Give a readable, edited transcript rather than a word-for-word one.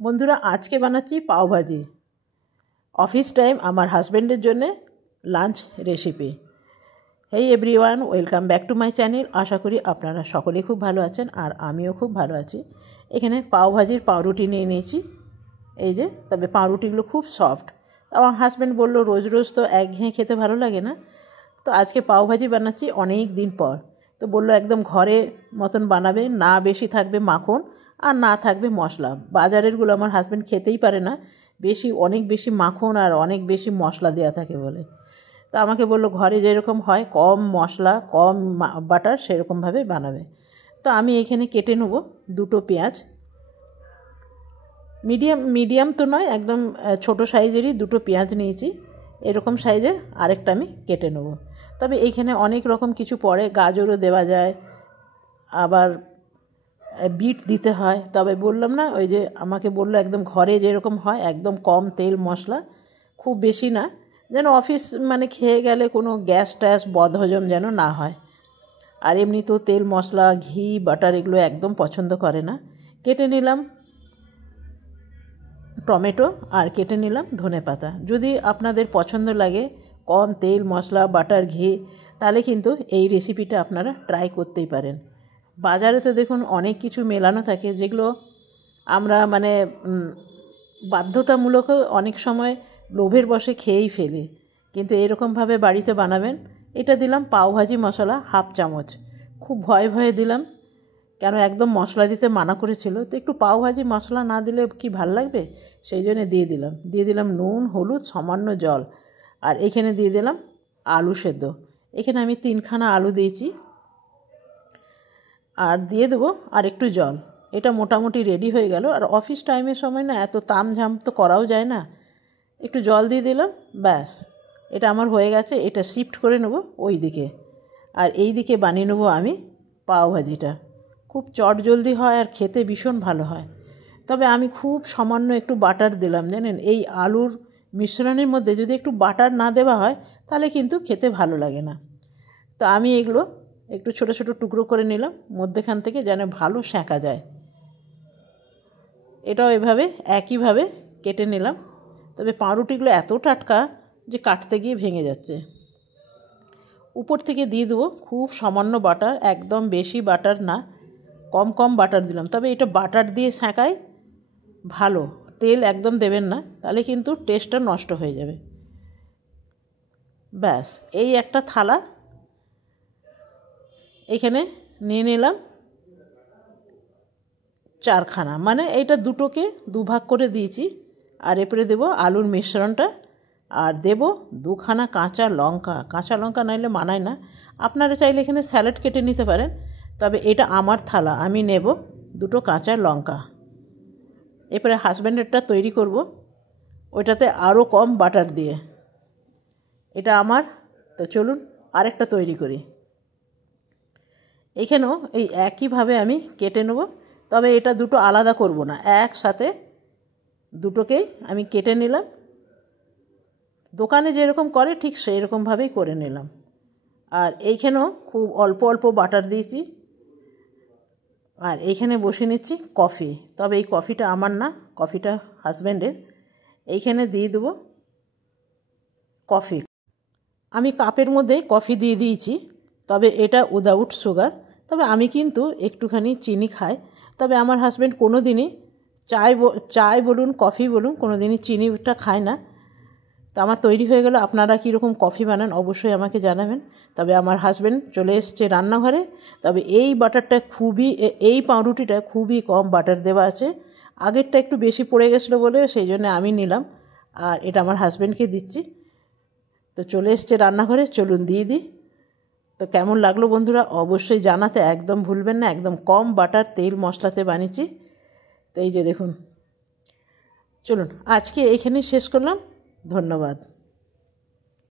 বন্ধুরা আজকে বানাচ্ছি পাওভাজি। অফিস টাইম আমার হাজব্যান্ডের জন্য lunch recipe. Hey everyone, welcome back to my channel. আশা করি আপনারা সকলেই খুব ভালো আছেন আর আমিও খুব ভালো আছি। এখানে পাওভাজির পাউরুটি নিয়ে নিয়েছি, এই যে। তবে পাউরুটিগুলো খুব সফট। আমার হাজব্যান্ড বলল রোজ রোজ তো একঘেয়ে খেতে ভালো লাগে না, তো আজকে পাওভাজি বানাচ্ছি অনেক দিন পর। তো বললো একদম ঘরের মতন বানাবে, না বেশি থাকবে মাখন আর না থাকবে মশলা। বাজারেরগুলো আমার হাজব্যান্ড খেতেই পারে না, অনেক বেশি মাখন আর অনেক বেশি মশলা দেওয়া থাকে বলে। তো আমাকে বললো ঘরে যেরকম হয় কম মশলা কম বাটার সেরকমভাবে বানাবে। তো আমি এখানে কেটে নেব দুটো পেঁয়াজ, মিডিয়াম তো নয়, একদম ছোট সাইজেরই দুটো পেঁয়াজ নিয়েছি। এরকম সাইজের আরেকটা আমি কেটে নেব। তবে এইখানে অনেক রকম কিছু পড়ে, গাজরও দেওয়া যায়, আবার বিট দিতে হয়। তবে বললাম না, ওই যে আমাকে বললো একদম ঘরে যেরকম হয় একদম কম তেল মশলা, খুব বেশি না, যেন অফিস মানে খেয়ে গেলে কোনো গ্যাস ট্যাস বদহজম যেন না হয়। আর এমনি তো তেল মশলা ঘি বাটার এগুলো একদম পছন্দ করে না। কেটে নিলাম টমেটো আর কেটে নিলাম ধনেপাতা। যদি আপনাদের পছন্দ লাগে কম তেল মশলা বাটার ঘি, তাহলে কিন্তু এই রেসিপিটা আপনারা ট্রাই করতেই পারেন। বাজারে তো দেখুন অনেক কিছু মেলানো থাকে, যেগুলো আমরা মানে বাধ্যতামূলক অনেক সময় লোভের বশে খেয়েই ফেলি। কিন্তু এরকমভাবে বাড়িতে বানাবেন। এটা দিলাম পাওভাজি মশলা হাফ চামচ, খুব ভয়ে ভয়ে দিলাম, কেন একদম মশলা দিতে মানা করেছিল। তো একটু পাওভাজি মশলা না দিলে কি ভাল লাগবে, সেই জন্য দিয়ে দিলাম নুন হলুদ সামান্য জল। আর এখানে দিয়ে দিলাম আলু সেদ্ধ। এখানে আমি 3খানা আলু দিয়েছি, আর দিয়ে দেবো আর একটু জল। এটা মোটামুটি রেডি হয়ে গেল। আর অফিস টাইমের সময় না এত তামঝাম তো করাও যায় না, একটু জল দিয়ে দিলাম, ব্যাস এটা আমার হয়ে গেছে। এটা শিফট করে নেব ওই দিকে, আর এই দিকে বানিয়ে নেবো আমি পাওভাজিটা। খুব চটজলদি হয় আর খেতে ভীষণ ভালো হয়। তবে আমি খুব সামান্য একটু বাটার দিলাম, জানেন, এই আলুর মিশ্রণের মধ্যে যদি একটু বাটার না দেওয়া হয় তাহলে কিন্তু খেতে ভালো লাগে না। তো আমি এগুলো একটু ছোট ছোট টুকরো করে নিলাম মধ্যেখান থেকে, যেন ভালো সেঁকা যায়। এটাও এভাবে একইভাবে কেটে নিলাম। তবে পাউরুটিগুলো এত টাটকা যে কাটতে গিয়ে ভেঙে যাচ্ছে। উপর থেকে দিয়ে দেবো খুব সামান্য বাটার, একদম বেশি বাটার না, কম কম বাটার দিলাম। তবে এটা বাটার দিয়ে সেঁকাই ভালো, তেল একদম দেবেন না, তাহলে কিন্তু টেস্টটা নষ্ট হয়ে যাবে। ব্যাস এই একটা থালা এখানে নিয়ে নিলাম 4খানা, মানে এইটা দুটোকে দুভাগ করে দিয়েছি। আর এরপরে দেবো আলুর মিশ্রণটা, আর দেব 2খানা কাঁচা লঙ্কা নাইলে মানায় না। আপনারা চাইলে এখানে স্যালাড কেটে নিতে পারেন, তবে এটা আমার থালা, আমি নেব 2টো কাঁচা লঙ্কা। এরপরে হাজব্যান্ডেরটা তৈরি করব, ওইটাতে আরও কম বাটার দিয়ে। এটা আমার, তো চলুন আরেকটা তৈরি করি। এখানেও এই একইভাবে আমি কেটে নেব, তবে এটা দুটো আলাদা করব না, একসাথে দুটোকেই আমি কেটে নিলাম। দোকানে যেরকম করে ঠিক সেই রকমভাবেই করে নিলাম। আর এইখানেও খুব অল্প অল্প বাটার দিয়েছি। আর এইখানে বসে নিচ্ছি কফি, তবে এই কফিটা আমার না, কফিটা হাজব্যান্ডের। এইখানে দিয়ে দেবো কফি। আমি কাপের মধ্যে কফি দিয়ে দিয়েছি, তবে এটা উইদাউট সুগার। তবে আমি কিন্তু একটুখানি চিনি খাই, তবে আমার হাজব্যান্ড কোনো দিনই চায় বলুন কফি বলুন কোনো দিনই চিনিটা খায় না। তো আমার তৈরি হয়ে গেল। আপনারা কীরকম কফি বানান অবশ্যই আমাকে জানাবেন। তবে আমার হাজব্যান্ড চলে এসছে রান্নাঘরে। তবে এই পাউরুটিটা খুবই কম বাটার দেওয়া আছে। আগেরটা একটু বেশি পড়ে গেছিলো বলে সেই জন্য আমি নিলাম, আর এটা আমার হাজব্যান্ডকে দিচ্ছি। তো চলে এসছে রান্নাঘরে, চলুন দিয়ে দিই। তো কেমন লাগলো বন্ধুরা অবশ্যই জানাতে একদম ভুলবেন না। একদম কম বাটার তেল মশলাতে বানিয়েছি। তো এই যে দেখুন, চলুন আজকে এইখানেই শেষ করলাম। ধন্যবাদ।